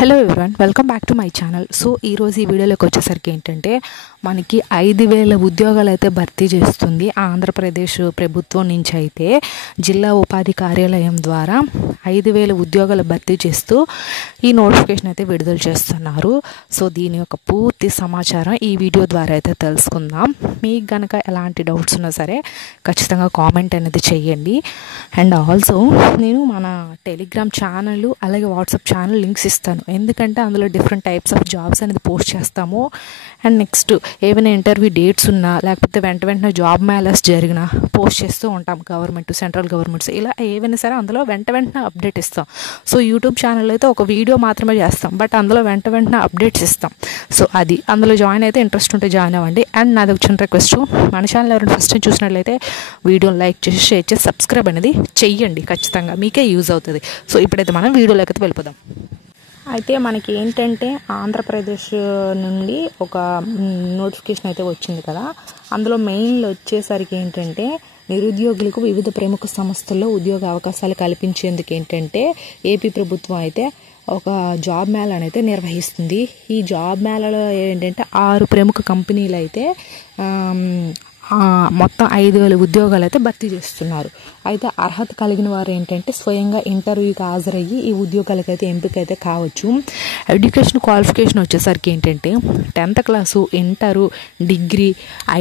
Hello everyone, welcome back to my channel. So ఈరోజు ఈ వీడియోలోకి వచ్చేసరికి ఏంటంటే మనకి 5,000 ఉద్యోగాలు అయితే భర్తీ చేస్తుంది ఆంధ్రప్రదేశ్ ప్రభుత్వం నుంచి. అయితే జిల్లా ఉపాధి కార్యాలయం ద్వారా 5,000 ఉద్యోగాలు భర్తీ చేస్తూ ఈ నోటిఫికేషన్ అయితే విడుదల చేస్తున్నారు. సో దీని యొక్క పూర్తి సమాచారం ఈ వీడియో ద్వారా అయితే తెలుసుకుందాం. మీకు కనుక ఎలాంటి డౌట్స్ ఉన్నా సరే ఖచ్చితంగా కామెంట్ అనేది చేయండి. అండ్ ఆల్సో నేను మన టెలిగ్రామ్ ఛానల్ అలాగే వాట్సాప్ ఛానల్ లింక్స్ ఇస్తాను, ఎందుకంటే అందులో డిఫరెంట్ టైప్స్ ఆఫ్ జాబ్స్ అనేది పోస్ట్ చేస్తాము. అండ్ నెక్స్ట్ ఏమైనా ఇంటర్వ్యూ డేట్స్ ఉన్నా లేకపోతే వెంటనే జాబ్ మేళాస్ జరిగినా పోస్ట్ చేస్తూ ఉంటాం. గవర్నమెంట్, సెంట్రల్ గవర్నమెంట్స్ ఇలా ఏవైనా సరే అందులో వెంటనే అప్డేట్ ఇస్తాం. సో యూట్యూబ్ ఛానల్ అయితే ఒక వీడియో మాత్రమే చేస్తాం, బట్ అందులో వెంటనే అప్డేట్స్ ఇస్తాం. సో అది అందులో జాయిన్ అయితే ఇంట్రెస్ట్ ఉంటే జాయిన్ అవ్వండి. అండ్ నాది వచ్చిన రిక్వెస్ట్, మన ఛానల్ ఎవరైనా ఫస్ట్ టైం చూసినట్లయితే వీడియోని లైక్ చేసి షేర్ చేసి సబ్స్క్రైబ్ అనేది చెయ్యండి, ఖచ్చితంగా మీకే యూజ్ అవుతుంది. సో ఇప్పుడైతే మనం వీడియోలోకి అయితే వెళ్ళిపోదాం. అయితే మనకి ఏంటంటే ఆంధ్రప్రదేశ్ నుండి ఒక నోటిఫికేషన్ అయితే వచ్చింది కదా, అందులో మెయిన్లో వచ్చేసరికి ఏంటంటే నిరుద్యోగులకు వివిధ ప్రముఖ సంస్థల్లో ఉద్యోగ అవకాశాలు కల్పించేందుకు ఏంటంటే ఏపీ ప్రభుత్వం అయితే ఒక జాబ్ మేళాను అయితే నిర్వహిస్తుంది. ఈ జాబ్ మేళాలో ఏంటంటే 6 ప్రముఖ కంపెనీలు అయితే మొత్తం 5,000 ఉద్యోగాలు అయితే భర్తీ చేస్తున్నారు. అయితే అర్హత కలిగిన వారు ఏంటంటే స్వయంగా ఇంటర్వ్యూకి హాజరయ్యి ఈ ఉద్యోగాలకైతే ఎంపిక అయితే కావచ్చు. ఎడ్యుకేషన్ క్వాలిఫికేషన్ వచ్చేసరికి ఏంటంటే 10th class, inter, degree,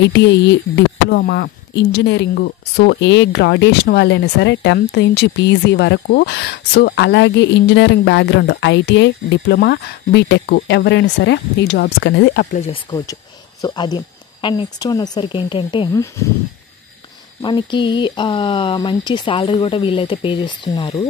ITI, diploma, engineering. So ఏ గ్రాడ్యుయేషన్ వాళ్ళైనా సరే 10th నుంచి పీజీ వరకు. సో అలాగే engineering background ITI, diploma, BTech ఎవరైనా సరే ఈ జాబ్స్కి అనేది అప్లై చేసుకోవచ్చు. సో అది. అండ్ నెక్స్ట్ వన్ వచ్చేసరికి ఏంటంటే మనకి మంచి శాలరీ కూడా వీళ్ళైతే పే చేస్తున్నారు.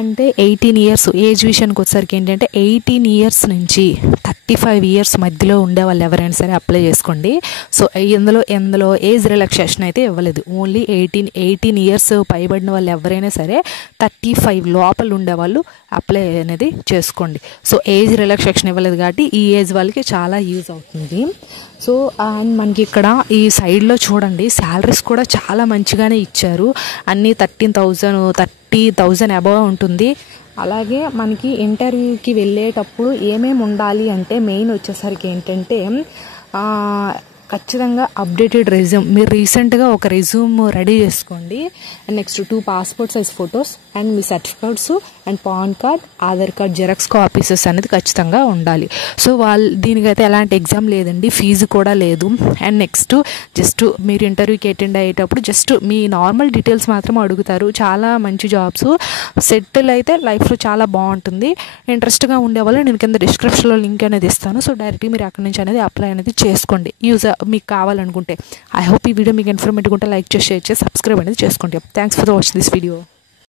అంటే 18 ఇయర్స్ ఏజ్ విషయానికి వచ్చేసరికి ఏంటంటే 18 ఇయర్స్ నుంచి 35 ఇయర్స్ మధ్యలో ఉండే వాళ్ళు ఎవరైనా సరే అప్లై చేసుకోండి. సో ఎందులో ఏజ్ రిలాక్సేషన్ అయితే ఇవ్వలేదు. ఓన్లీ 18 ఇయర్స్ పైబడిన వాళ్ళు ఎవరైనా సరే 35 లోపల ఉండేవాళ్ళు అప్లై అనేది చేసుకోండి. సో ఏజ్ రిలాక్సేషన్ ఇవ్వలేదు కాబట్టి ఈ ఏజ్ వాళ్ళకి చాలా యూజ్ అవుతుంది. సో అండ్ మనకి ఇక్కడ ఈ సైడ్లో చూడండి, శాలరీస్ కూడా చాలా మంచిగానే ఇచ్చారు. అన్నీ 30,000 అబవ్ ఉంటుంది. అలాగే మనకి ఇంటర్వ్యూకి వెళ్ళేటప్పుడు ఏమేమి ఉండాలి అంటే మెయిన్ వచ్చేసరికి ఏంటంటే ఖచ్చితంగా అప్డేటెడ్ రెజ్యూమ్, మీరు రీసెంట్గా ఒక రెజ్యూమ్ రెడీ చేసుకోండి. And next 2 passport size photos and మీ certificates and PAN card, Aadhaar card xerox copies అనేది ఖచ్చితంగా ఉండాలి. సో దీనికైతే ఎలాంటి ఎగ్జామ్ లేదండి, ఫీజు కూడా లేదు. అండ్ నెక్స్ట్ జస్ట్ మీరు ఇంటర్వ్యూకి అటెండ్ అయ్యేటప్పుడు జస్ట్ మీ నార్మల్ డీటెయిల్స్ మాత్రం అడుగుతారు. చాలా మంచి జాబ్స్, సెటిల్ అయితే లైఫ్లో చాలా బాగుంటుంది. ఇంట్రెస్ట్గా ఉండేవాళ్ళు నేను కింద డిస్క్రిప్షన్లో లింక్ అనేది ఇస్తాను. సో డైరెక్ట్గా మీరు అక్కడి నుంచి అనేది అప్లై అనేది చేసుకోండి, యూజ్ మీకు కావాలనుకుంటే. ఐ హోప్ ఈ వీడియో మీకు ఇన్ఫర్మేటివ్గా ఉంటే లైక్ చేసి షేర్ చేసి సబ్స్క్రైబ్ అనేది చేసుకోండి. Thanks for watching this video.